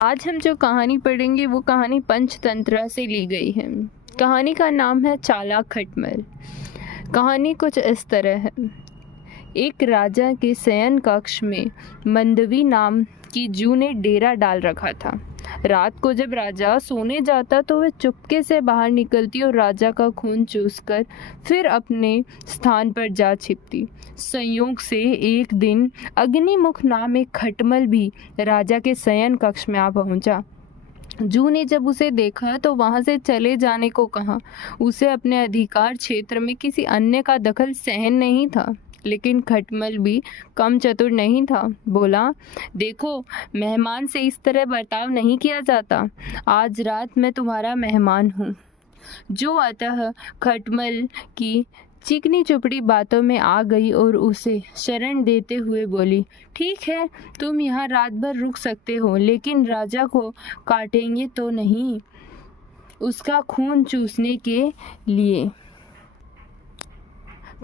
आज हम जो कहानी पढ़ेंगे वो कहानी पंचतंत्र से ली गई है। कहानी का नाम है चालाक खटमल। कहानी कुछ इस तरह है। एक राजा के शयन कक्ष में मंदवी नाम की जू ने डेरा डाल रखा था। रात को जब राजा सोने जाता तो वह चुपके से बाहर निकलती और राजा का खून चूसकर फिर अपने स्थान पर जा छिपती। संयोग से एक दिन अग्निमुख नाम एक खटमल भी राजा के शयन कक्ष में आ पहुंचा। जू ने जब उसे देखा तो वहां से चले जाने को कहा। उसे अपने अधिकार क्षेत्र में किसी अन्य का दखल सहन नहीं था। लेकिन खटमल भी कम चतुर नहीं था। बोला, देखो, मेहमान से इस तरह बर्ताव नहीं किया जाता। आज रात मैं तुम्हारा मेहमान हूँ। जो अतः खटमल की चिकनी चुपड़ी बातों में आ गई और उसे शरण देते हुए बोली, ठीक है, तुम यहाँ रात भर रुक सकते हो, लेकिन राजा को काटेंगे तो नहीं, उसका खून चूसने के लिए।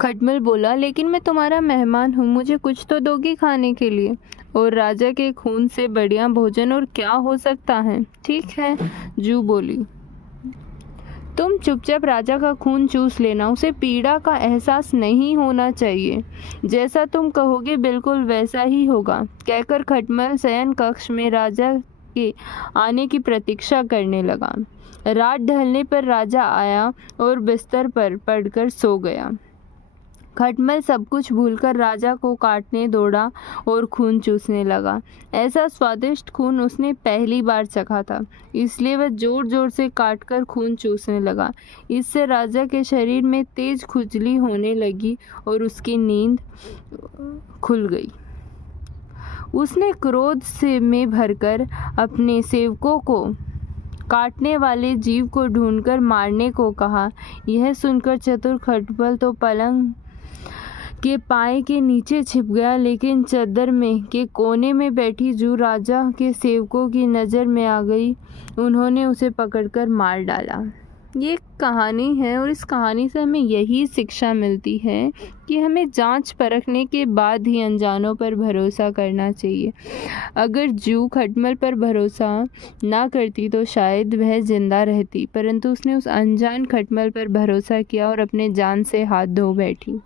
खटमल बोला, लेकिन मैं तुम्हारा मेहमान हूँ, मुझे कुछ तो दोगी खाने के लिए। और राजा के खून से बढ़िया भोजन और क्या हो सकता है। ठीक है, जू बोली, तुम चुपचाप राजा का खून चूस लेना, उसे पीड़ा का एहसास नहीं होना चाहिए। जैसा तुम कहोगे बिल्कुल वैसा ही होगा। कहकर खटमल शयन कक्ष में राजा के आने की प्रतीक्षा करने लगा। रात ढलने पर राजा आया और बिस्तर पर पड़कर सो गया। खटमल सब कुछ भूलकर राजा को काटने दौड़ा और खून चूसने लगा। ऐसा स्वादिष्ट खून उसने पहली बार चखा था, इसलिए वह जोर जोर से काटकर खून चूसने लगा। इससे राजा के शरीर में तेज खुजली होने लगी और उसकी नींद खुल गई। उसने क्रोध से में भरकर अपने सेवकों को काटने वाले जीव को ढूंढकर मारने को कहा। यह सुनकर चतुर खटमल तो पलंग के पाए के नीचे छिप गया, लेकिन चद्दर में के कोने में बैठी जू राजा के सेवकों की नज़र में आ गई। उन्होंने उसे पकड़कर मार डाला। ये कहानी है और इस कहानी से हमें यही शिक्षा मिलती है कि हमें जांच परखने के बाद ही अनजानों पर भरोसा करना चाहिए। अगर जू खटमल पर भरोसा ना करती तो शायद वह जिंदा रहती, परंतु उसने उस अनजान खटमल पर भरोसा किया और अपने जान से हाथ धो बैठी।